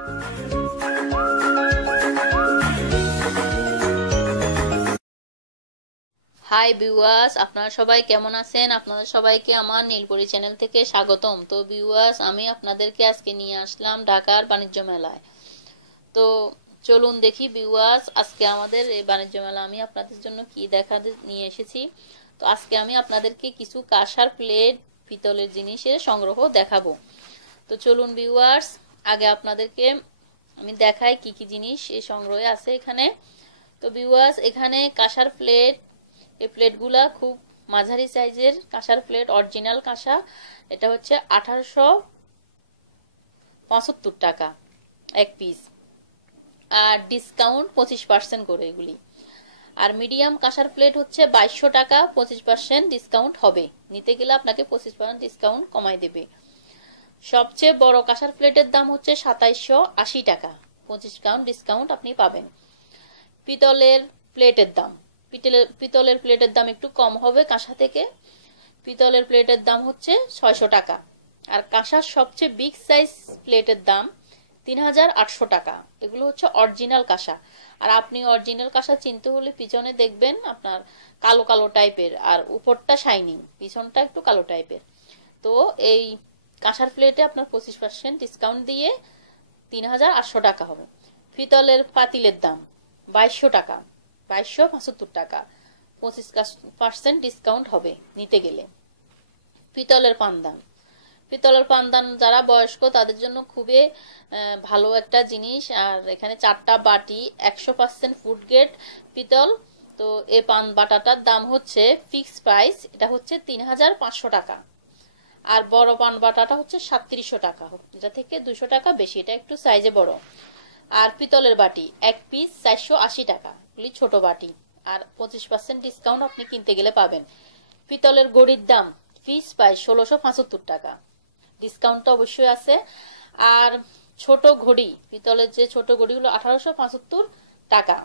Hi viewers, আপনারা সবাই কেমন আছেন? আপনাদের সবাইকে আমার নীলপরি চ্যানেল থেকে স্বাগতম। তো ভিউয়ার্স, আমি আপনাদেরকে আজকে নিয়ে আসলাম ঢাকার বাণিজ্য মেলায়। তো চলুন দেখি ভিউয়ার্স, আজকে আমাদের এই বাণিজ্য মেলা আমি আপনাদের জন্য কি নিয়ে এসেছি। তো আজকে আমি আপনাদেরকে কিছু কাঁসার প্লেট, পিতলের জিনিসের সংগ্রহ দেখাবো। তো চলুন ভিউয়ার্স, আগে আপনাদেরকে আমি দেখাই কি কি জিনিস এই সংগ্রহে আছে এখানে। তো ভিউয়ার্স, এখানে কাঁসার প্লেট, এই প্লেটগুলা খুব মাঝারি সাইজের কাঁসার প্লেট, অরিজিনাল কাঁসা। এটা হচ্ছে 1875 টাকা এক পিস, আর ডিসকাউন্ট 25% করে এগুলি। আর মিডিয়াম কাঁসার প্লেট হচ্ছে 2200 টাকা, 25% ডিসকাউন্ট হবে। নিতে গেলে আপনাকে 25% ডিসকাউন্ট কমাই দেবে। সবচেয়ে বড় কাঁসার প্লেটের দাম হচ্ছে 2780 টাকা, 25% ডিসকাউন্ট আপনি পাবেন। পিতলের প্লেটের দাম, পিতলের প্লেটের দাম একটু কম হবে কাঁসা থেকে। পিতলের প্লেটের দাম হচ্ছে 600 টাকা। আর কাঁসার সবচেয়ে বিগ সাইজ প্লেটের দাম 3800 টাকা। এগুলো হচ্ছে অরিজিনাল কাঁসা। আর আপনি অরিজিনাল কাঁসা চিনতে হলে পিছনে দেখবেন আপনার কালো কালো টাইপের, আর উপরটা শাইনিং, পিছনটা একটু কালো টাইপের। তো এই কাঁসার প্লেটে আপনার 25% ডিসকাউন্ট দিয়ে 3800 টাকা হবে। পিতলের পাতিলের দাম 2200 টাকা, 2275 টাকা, 25% ডিসকাউন্ট হবে নিতে গেলে। পিতলের পানদান, পিতলের পানদান যারা বয়স্ক তাদের জন্য খুবই ভালো একটা জিনিস। আর এখানে 4টা বাটি, 100% ফুড গ্রেড পিতল। তো এই পান বাটাটার দাম হচ্ছে ফিক্স প্রাইস, এটা হচ্ছে 3500 টাকা। আর বড় পান বাটাটা হচ্ছে 3700 টাকা, এটা থেকে 200 টাকা বেশি, এটা একটু সাইজে বড়। আর পিতলের বাটি এক পিস 480 টাকা, এগুলি ছোট বাটি। আর 25% ডিসকাউন্ট আপনি কিনতে গেলে পাবেন। পিতলের গড়ির দাম ফিক্স প্রাইস 1675 টাকা, ডিসকাউন্ট তো অবশ্যই আছে। আর ছোট ঘড়ি, পিতলের যে ছোট ঘড়িগুলো 1875 টাকা।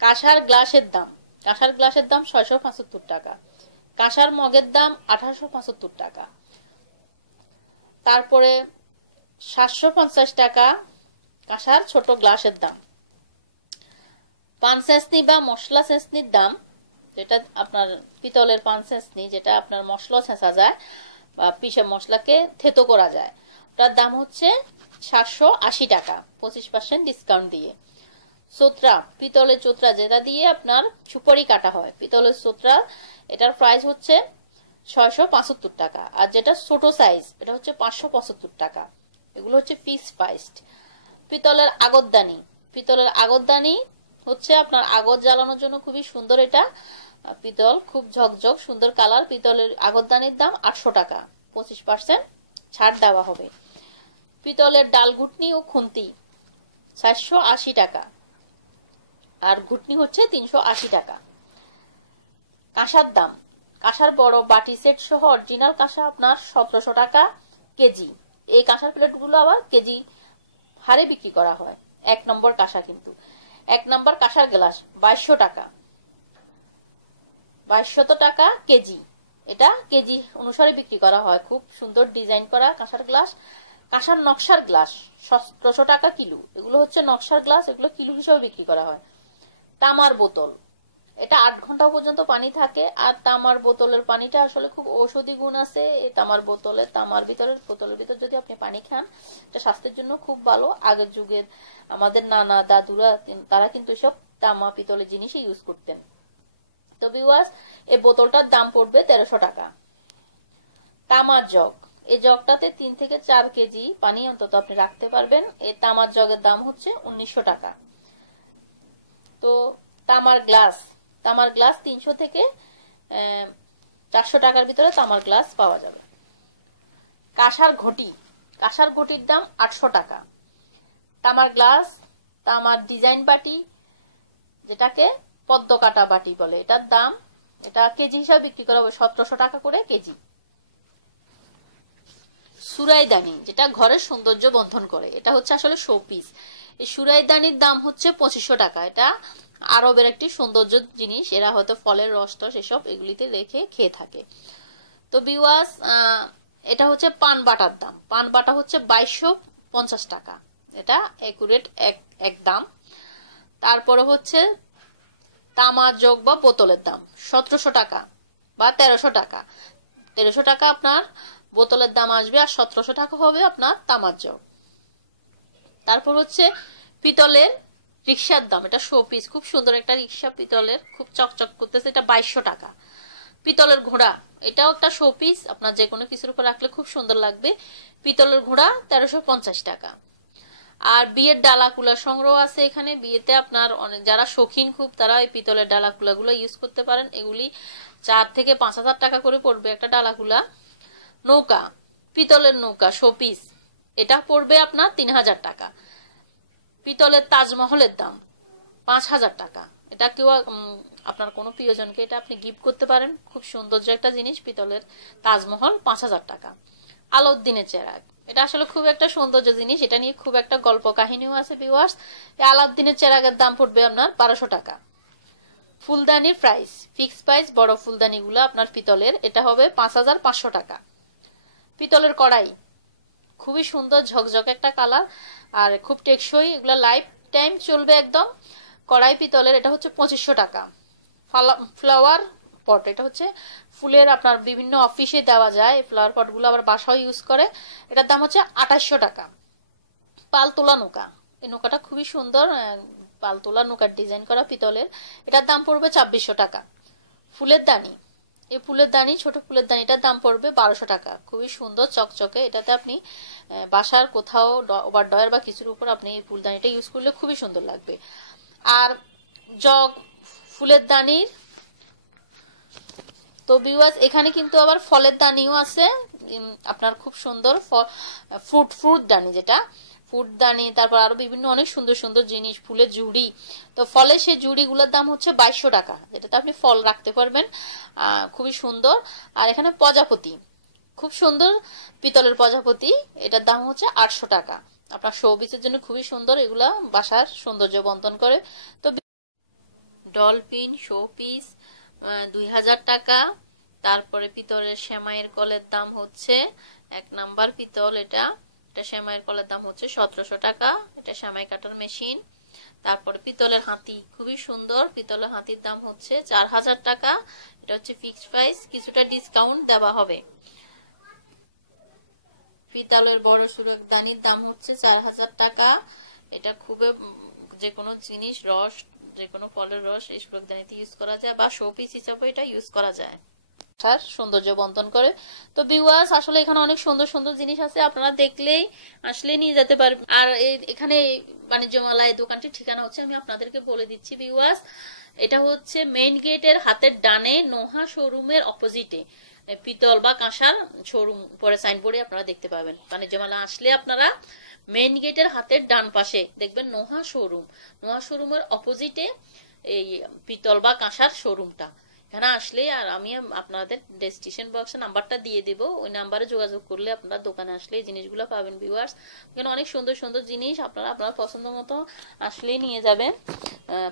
কাঁসার গ্লাসের দাম, কাঁসার গ্লাসের দাম 675 টাকা। কাঁসার মগের দাম 1875 টাকা। তারপরে 750 টাকা কাঁসার ছোট গ্লাসের দাম। পান চেঁচনি বা মশলা চেঁচনির দাম, যেটা আপনার পিতলের পান চেঁচনি, যেটা আপনার মশলা ছেঁচা যায় বা পিসে মশলাকে থেতো করা যায়, ওটার দাম হচ্ছে 780 টাকা, 25% ডিসকাউন্ট দিয়ে। চোতরা, পিতলের চোতরা যেটা দিয়ে আপনার সুপারি কাটা হয়, পিতলের চোতরা, এটার প্রাইস হচ্ছে 675 টাকা। আর যেটা ছোট সাইজ এটা হচ্ছে 575 টাকা। এগুলো হচ্ছে ফিক্সড প্রাইস। পিতলের আগরদানি, পিতলের আগরদানি হচ্ছে আপনার আগর জ্বালানোর জন্য খুবই সুন্দর। এটা পিতল, খুব ঝকঝক সুন্দর কালার। পিতলের আগরদানির দাম 800 টাকা, 25% ছাড় দেওয়া হবে। পিতলের ডাল ঘুটনি ও খুন্তি 480 টাকা, আর ঘুটনি হচ্ছে 380 টাকা। কাঁসার দাম, কাঁসার বড় বাটি সেট সহ অরিজিনাল কাঁসা আপনার 1700 টাকা কেজি। এই কাঁসার প্লেটগুলো আবার কেজি হারে বিক্রি করা হয়। 1 নম্বর কাঁসা, কিন্তু 1 নম্বর কাঁসার গ্লাস 2200 টাকা, 2200 টাকা কেজি। এটা কেজি অনুসারে বিক্রি করা হয়। খুব সুন্দর ডিজাইন করা কাঁসার গ্লাস। কাঁসার নকশার গ্লাস 1700 টাকা কিলো। এগুলো হচ্ছে নকশার গ্লাস, এগুলো কিলো হিসাবে বিক্রি করা হয়। তামার বোতল, এটা 8 ঘন্টা পর্যন্ত পানি থাকে। আর তামার বোতলের পানিটা আসলে খুব ঔষধি গুণ আছে এই তামার বোতলে। তামার বোতলের ভিতর যদি আপনি পানি খান, এটা স্বাস্থ্যের জন্য খুব ভালো। আগের যুগের আমাদের নানা দাদুরা তারা কিন্তু এসব তামা পিতলের জিনিসই ইউজ করতেন। তো ভিউয়ার্স, এই বোতলটার দাম পড়বে 1300 টাকা। তামার জগ, এই জগটাতে 3 থেকে 4 কেজি পানি অন্তত আপনি রাখতে পারবেন। এই তামার জগের দাম হচ্ছে 1900 টাকা। তো তামার গ্লাস, তামার গ্লাস 300 থেকে 400 টাকার ভিতরে তামার গ্লাস পাওয়া যাবে। কাঁসার ঘটি, কাঁসার ঘটির দাম 800 টাকা। তামার গ্লাস, তামার ডিজাইন বাটি, যেটাকে পদ্ম কাটা বাটি বলে, এটার দাম, এটা কেজি হিসাবে বিক্রি করা হবে 1700 টাকা করে কেজি। সুরাইদানি, যেটা ঘরের সৌন্দর্য বন্ধন করে, এটা হচ্ছে আসলে শো পিস। এই সুরাইদানির দাম হচ্ছে 2500 টাকা। এটা আরবের একটি সৌন্দর্য জিনিস। এরা হয়তো ফলের রস টস এসব এগুলিতে রেখে খেয়ে থাকে। তো ভিউয়ার্স, এটা হচ্ছে পান বাটার দাম। পান বাটা হচ্ছে 2250 টাকা। এটা একুরেট এক দাম। তারপরে হচ্ছে তামা জগ বা বোতলের দাম 1700 টাকা বা 1300 টাকা। 1300 টাকা আপনার বোতলের দাম আসবে, আর 1700 টাকা হবে আপনার তামার জগ। তারপর হচ্ছে পিতলের রিক্সার দাম, এটা শো পিস, খুব সুন্দর একটা রিক্সা পিতলের, খুব চকচক করতেছে, এটা 2200 টাকা। পিতলের ঘোড়া, এটাও একটা শো পিস, আপনার যে কোনো কিছুর উপর রাখলে খুব সুন্দর লাগবে। পিতলের ঘোড়া 1350 টাকা। আর বিয়ের ডালা কুলা সংগ্রহ আছে এখানে। বিয়েতে আপনার অনেক যারা শৌখিন খুব, তারা এই পিতলের ডালা কুলাগুলো ইউজ করতে পারেন। এগুলি 4 থেকে 5000 টাকা করে পড়বে একটা ডালা কুলা। নৌকা, পিতলের নৌকা শো পিস, এটা পড়বে আপনার 3000 টাকা। পিতলের তাজমহলের দাম 5000 টাকা। এটা কেউ আপনার কোনো প্রিয়জনকে এটা আপনি গিফট করতে পারেন, খুব সৌন্দর্য একটা জিনিস। পিতলের তাজমহল 5000 টাকা। আলাউদ্দিনের চেরাগ, এটা আসলে খুব একটা সৌন্দর্য জিনিস, এটা নিয়ে খুব একটা গল্প কাহিনীও আছে ভিউয়ার্স। এই আলাউদ্দিনের চেরাগের দাম পড়বে আপনার 1200 টাকা। ফুলদানির প্রাইস ফিক্স প্রাইস, বড় ফুলদানিগুলো আপনার পিতলের, এটা হবে 5500 টাকা। পিতলের কড়াই, খুবই সুন্দর ঝকঝকে একটা কালার, আর খুব টেকসই, এগুলো লাইফ টাইম চলবে একদম। কড়াই পিতলের, এটা হচ্ছে 2500 টাকা। ফ্লাওয়ার পট, এটা হচ্ছে ফুলের, আপনার বিভিন্ন অফিসে দেওয়া যায় এই ফ্লাওয়ার পটগুলো, আবার বাসাও ইউজ করে। এটার দাম হচ্ছে 2800 টাকা। পালতোলা নৌকা, এই নৌকাটা খুবই সুন্দর, পালতোলা নৌকার ডিজাইন করা পিতলের, এটার দাম পড়বে 2600 টাকা। ফুলের দানি, এই ফুলের দানি, ছোট ফুলের দানিটার দাম পড়বে 1200 টাকা। খুবই সুন্দর চকচকে, এটাতে আপনি বাসার কোথাও ওভার ডয়ার বা কিছুর উপর আপনি এই ফুলদানিটা ইউজ করলে খুবই সুন্দর লাগবে। আর জগ, ফুলের দানির, তো ভিউয়ার্স এখানে কিন্তু আবার ফলের দানিও আছে আপনার, খুব সুন্দর ফ্রুট দানি, যেটা ফ্রুট দানি, তারপর আরো বিভিন্ন অনেক সুন্দর সুন্দর জিনিস, ফুলের জুড়ি। তো ফলের সেই জুড়িগুলোর দাম হচ্ছে 2200 টাকা, যেটাতে আপনি ফল রাখতে পারবেন, খুবই সুন্দর। আর এখানে প্রজাপতি, খুব সুন্দর পিতলের প্রজাপতি, এটার দাম হচ্ছে 800 টাকা। আপনার শোপিসের জন্য খুবই সুন্দর, এগুলা বাসার সৌন্দর্য বর্ধন করে। তো ডলফিন শোপিস 2000 টাকা। তারপরে পিতলের সেমাইয়ের কলের দাম হচ্ছে 1 নাম্বার পিতল, এটা সেমাইয়ের কলের দাম হচ্ছে 1700 টাকা, এটা সেমাই কাটার মেশিন। তারপরে পিতলের হাতি, খুবই সুন্দর পিতলের হাতির দাম হচ্ছে 4000 টাকা, এটা হচ্ছে ফিক্সড প্রাইস, কিছুটা ডিসকাউন্ট দেওয়া হবে। পিতলের বড় সুরকদানির দাম হচ্ছে 4000 টাকা, এটা খুবই, যে কোনো জিনিস, রস, যে কোনো ফলের রস এই সুরকদানিতে ইউজ করা যায়, বা শোপিস হিসাবে এটা ইউজ করা যায়, সৌন্দর্য বর্ধন করে। তো ভিউয়ার্স আসলে এখানে অনেক সুন্দর সুন্দর জিনিস আছে, আপনারা দেখলেই আসলে নিয়ে যেতে পারবেন। আর এখানে বাণিজ্য মেলায় দোকানটির ঠিকানা হচ্ছে, আমি আপনাদেরকে বলে দিচ্ছি ভিউয়ার্স, এটা হচ্ছে মেইন গেটের হাতের ডানে নোহা শোরুমের অপোজিটে, পিতল বা কাঁসার শোরুম পরে সাইনবোর্ডে আপনারা দেখতে পাবেন। বাণিজ্য মেলা আসলে আপনারা মেইন গেটের হাতের ডান পাশে দেখবেন নোহা শোরুম, নোহা শোরুমের অপোজিটে এই পিতল বা কাঁসার শোরুমটা। এখানে আসলে, আর আমি আপনাদের ডেসক্রিপশন বক্সে নাম্বারটা দিয়ে দেব, ওই নাম্বারে যোগাযোগ করলে আপনারা দোকানে আসলে এই জিনিসগুলো পাবেন ভিউয়ার্স। এখানে অনেক সুন্দর সুন্দর জিনিস আপনারা আপনার পছন্দ মতো আসলেই নিয়ে যাবেন,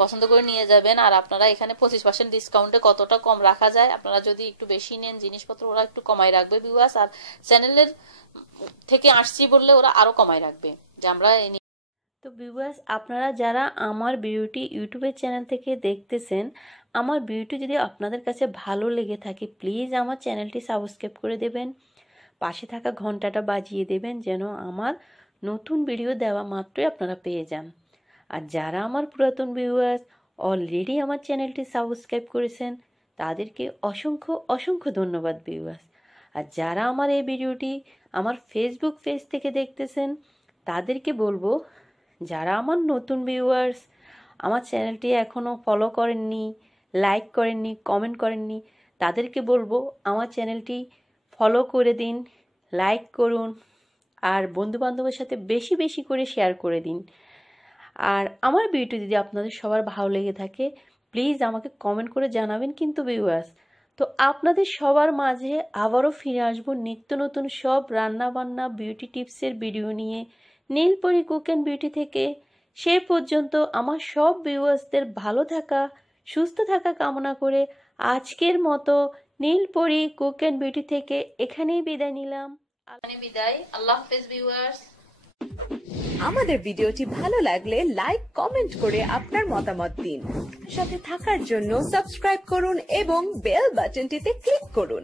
পছন্দ করে নিয়ে যাবেন। আর আপনারা এখানে 25% ডিসকাউন্টে কতটা কম রাখা যায়, আপনারা যদি একটু বেশি নেন জিনিসপত্র, ওরা একটু কমাই রাখবে ভিউয়ার্স। আর চ্যানেলের থেকে আসছি বললে ওরা আরো কমাই রাখবে, যে আমরা। তো ভিউয়ার্স আপনারা যারা আমার বিউটি ইউটিউবের চ্যানেল থেকে দেখতেছেন, আমার বিউটি যদি আপনাদের কাছে ভালো লেগে থাকে, প্লিজ আমার চ্যানেলটি সাবস্ক্রাইব করে দেবেন, পাশে থাকা ঘন্টাটা বাজিয়ে দেবেন, যেন আমার নতুন ভিডিও দেওয়া মাত্রই আপনারা পেয়ে যান। আর যারা আমার পুরাতন ভিউয়ার্স অলরেডি আমার চ্যানেলটি সাবস্ক্রাইব করেছেন, তাদেরকে অসংখ্য অসংখ্য ধন্যবাদ ভিউয়ার্স। আর যারা আমার এই ভিডিওটি আমার ফেসবুক পেজ থেকে দেখতেছেন, তাদেরকে বলবো, যারা আমার নতুন ভিউয়ার্স আমার চ্যানেলটি এখনও ফলো করেননি, লাইক করেননি, কমেন্ট করেননি, তাদেরকে বলবো আমার চ্যানেলটি ফলো করে দিন, লাইক করুন, আর বন্ধুবান্ধবের সাথে বেশি বেশি করে শেয়ার করে দিন। আর আমার ভিডিও যদি আপনাদের সবার ভালো লেগে থাকে, প্লিজ আমাকে কমেন্ট করে জানাবেন কিন্তু ভিউয়ার্স। তো আপনাদের সবার মাঝে আবারও ফিরে আসবো নিত্য নতুন সব রান্নাবান্না বিউটি টিপসের ভিডিও নিয়ে, নীলপরি কুক অ্যান্ড বিউটি থেকে। সে পর্যন্ত আমার সব ভিউয়ার্সদের ভালো থাকা, সুস্থ থাকা কামনা করে আজকের মতো নীলপরি কুক অ্যান্ড বিউটি থেকে এখানেই বিদায় নিলাম। বিদায়, আল্লাহ হাফেজ ভিউয়ার্স। আমাদের ভিডিওটি ভালো লাগলে লাইক কমেন্ট করে আপনার মতামত দিন। সাথে থাকার জন্য সাবস্ক্রাইব করুন এবং বেল বাটনটিতে ক্লিক করুন।